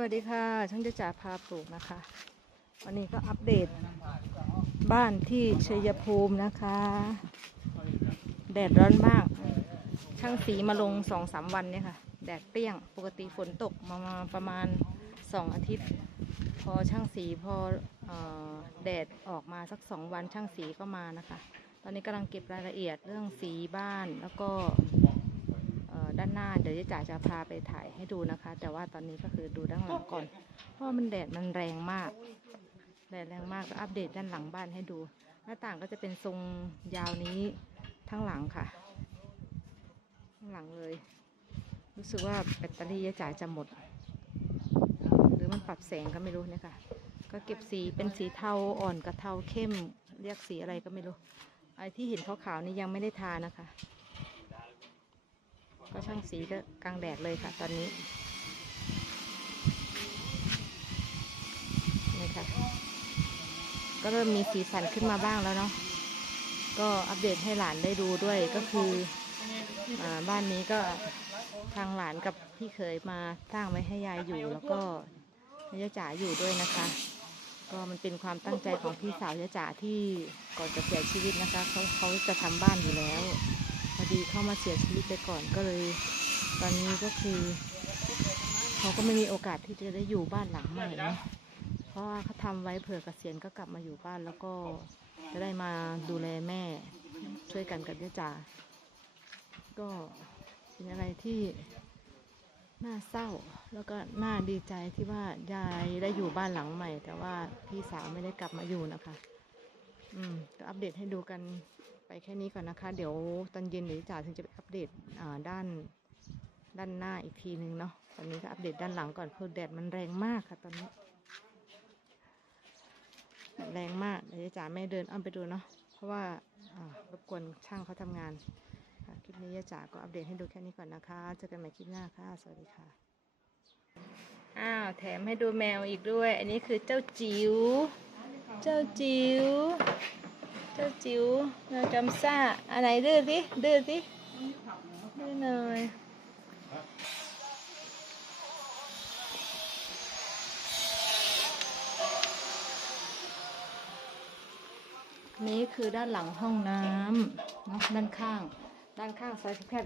วัสดีค่ะ ช่างจะจ่าพาปลูกนะคะ วันนี้ก็อัปเดตบ้านที่ชัยภูมินะคะ แดดร้อนมาก ช่างสีมาลงสองสามวันเนี่ยค่ะ แดดเปรี้ยง ปกติฝนตกมามาประมาณสองอาทิตย์ พอช่างสีพอออแดดออกมาสักสองวันช่างสีก็มานะคะ ตอนนี้กำลังเก็บรายละเอียดเรื่องสีบ้านแล้วก็ ด้านหน้า เดี๋ยวจ๊จ๋าจะพาไปถ่ายให้ดูนะคะ แต่ว่าตอนนี้ก็คือดูด้านหลังก่อน เพราะมันแดดมันแรงมาก แดดแรงมากก็อัปเดตด้านหลังบ้านให้ดู หน้าต่างก็จะเป็นทรงยาวนี้ทั้งหลังค่ะ ทั้งหลังเลย รู้สึกว่าแบตเตอรี่จ๊จ๋าจะหมด หรือมันปรับแสงก็ไม่รู้เนี่ยค่ะ ก็เก็บสีเป็นสีเทาอ่อนกับเทาเข้ม เรียกสีอะไรก็ไม่รู้ไอ้ที่เห็นขาวๆนี่ยังไม่ได้ทานะคะ ก็ช่างสีก็กลางแดดเลยค่ะ ตอนนี้ นี่ค่ะ ก็เริ่มมีสีสันขึ้นมาบ้างแล้วเนาะ ก็อัปเดตให้หลานได้ดูด้วยก็คืออบ้านนี้ก็ทางหลานกับพี่เคยมาสร้างไว้ให้ยายอยู่แล้วก็ยายจ๋าอยู่ด้วยนะคะ ก็มันเป็นความตั้งใจของพี่สาวยายจ๋าที่ก่อนจะเสียชีวิตนะคะเขาเขาจะทำบ้านอยู่แล้ว พอดีเข้ามาเสียชีวิตไปก่อนก็เลย ตอนนี้ก็คือ เขาก็ไม่มีโอกาสที่จะได้อยู่บ้านหลังใหม่เนะเพราะว่าเขาทำไว้เผื่อเกษียณก็กลับมาอยู่บ้านแล้วก็จะได้มาดูแลแม่ช่วยกันกับย่าจ๋าก็เป็นอะไรที่น่าเศร้า แล้วก็น่าดีใจที่ว่ายายได้อยู่บ้านหลังใหม่ แต่ว่าพี่สาวไม่ได้กลับมาอยู่นะคะ อืมก็อัปเดตให้ดูกัน ไปแค่นี้ก่อนนะคะ เดี๋ยวตอนเย็นเดี๋ยวจ่าถึงจะไปอัปเดตด้านด้านหน้าอีกทีนึงเนาะ ตอนนี้ก็อัปเดตด้านหลังก่อนเพราะแดดมันแรงมากค่ะ ตอนนี้แรงมากเดี๋ยวจ่าไม่เดินอ้อมไปดูเนาะ เพราะว่ารบกวนช่างเขาทำงานค่ะคลิปนี้ยาจ๋าก็อัปเดตให้ดูแค่นี้ก่อนนะคะ เจอกันใหม่คลิปหน้าค่ะ สวัสดีค่ะ อ้าวแถมให้ดูแมวอีกด้วย อันนี้คือเจ้าจิ๋ว เจ้าจิ๋ว เจ้าจิ๋วแมวจำซ่าอะไรดื้อสิดื้อสิดื้อหน่อยนี่คือด้านหลังห้องน้ำเนาะด้านข้าง ด้านข้างซ้ายแคบ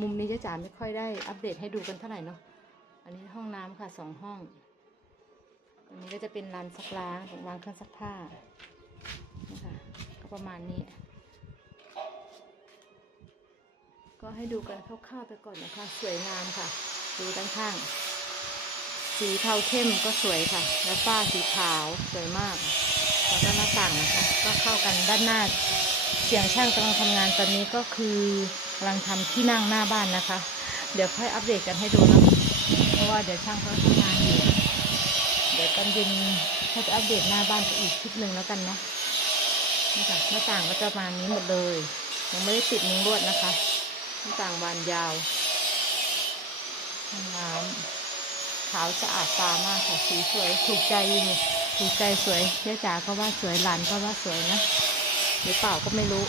มุมนี้เจ๊จ๋าไม่ค่อยได้อัปเดตให้ดูกันเท่าไหร่เนาะอันนี้ห้องน้ำค่ะสองห้องอันนี้ก็จะเป็นลานซักล้างของวางเครื่องซักผ้า ประมาณนี้ ก็ให้ดูกันคร่าวๆไปก่อนนะคะ สวยงามค่ะ ดูด้านข้าง สีเทาเข้มก็สวยค่ะ แล้วฝ้าสีขาวสวยมาก แล้วก็หน้าต่างนะคะก็เข้ากันด้านหน้า เสียงช่างกำลังทำงานตอนนี้ก็คือกำลังทำที่นั่งหน้าบ้านนะคะ เดี๋ยวค่อยอัปเดตกันให้ดูนะเพราะว่าเดี๋ยวช่างเขาทำงานอยู่ เดี๋ยวตอนเย็นเขาจะอัปเดตหน้าบ้านไปอีกคลิปหนึ่งแล้วกันเนาะ นี่ค่ะหน้าต่างก็จะประมาณนี้หมดเลย ยังไม่ได้ติดมุ้งลวดนะคะหน้าต่างบานยาวน้ำขาวสะอาดตามากค่ะสีสวยถูกใจอยู่ถูกใจสวยเจ๊จ๋าก็ว่าสวยหลานก็ว่าสวยนะหรือเปล่าก็ไม่รู้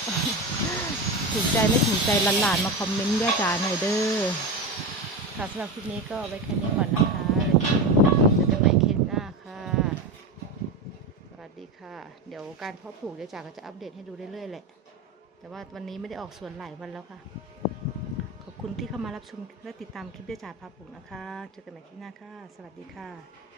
ถูกใจไม่ถูกใจหลานๆมาคอมเมนต์เจ๊จ๋าหน่อยเด้อค่ะสำหรับคลิปนี้ก็ไว้แค่นี้ก่อนนะคะเจอกันใหม่คลิปหน้าค่ะ สวัสดีค่ะ เดี๋ยวการเพาะปลูกเดี๋ยวจ๋าก็จะอัปเดตให้ดูเรื่อยๆแหละ แต่ว่าวันนี้ไม่ได้ออกสวนหลายวันแล้วค่ะ ขอบคุณที่เข้ามารับชมและติดตามคลิปเดี๋ยวจ๋าพาปลูกนะคะ เจอกันใหม่คลิปหน้าค่ะ สวัสดีค่ะ